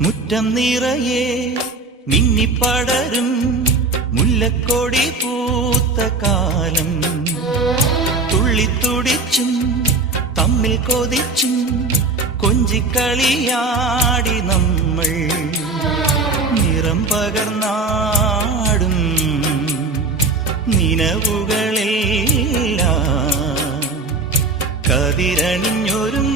മുറ്റം നിറയെ മിന്നിപ്പടരും മുല്ലക്കൊടി പൂത്ത കാലം. തുള്ളിത്തുടിച്ചും തമ്മിൽ കൊതിച്ചും കൊഞ്ചിക്കളിയാടി നമ്മൾ. നിറം പകർന്നാടും നിലവുകളെല്ലാം കതിരണിഞ്ഞൊരും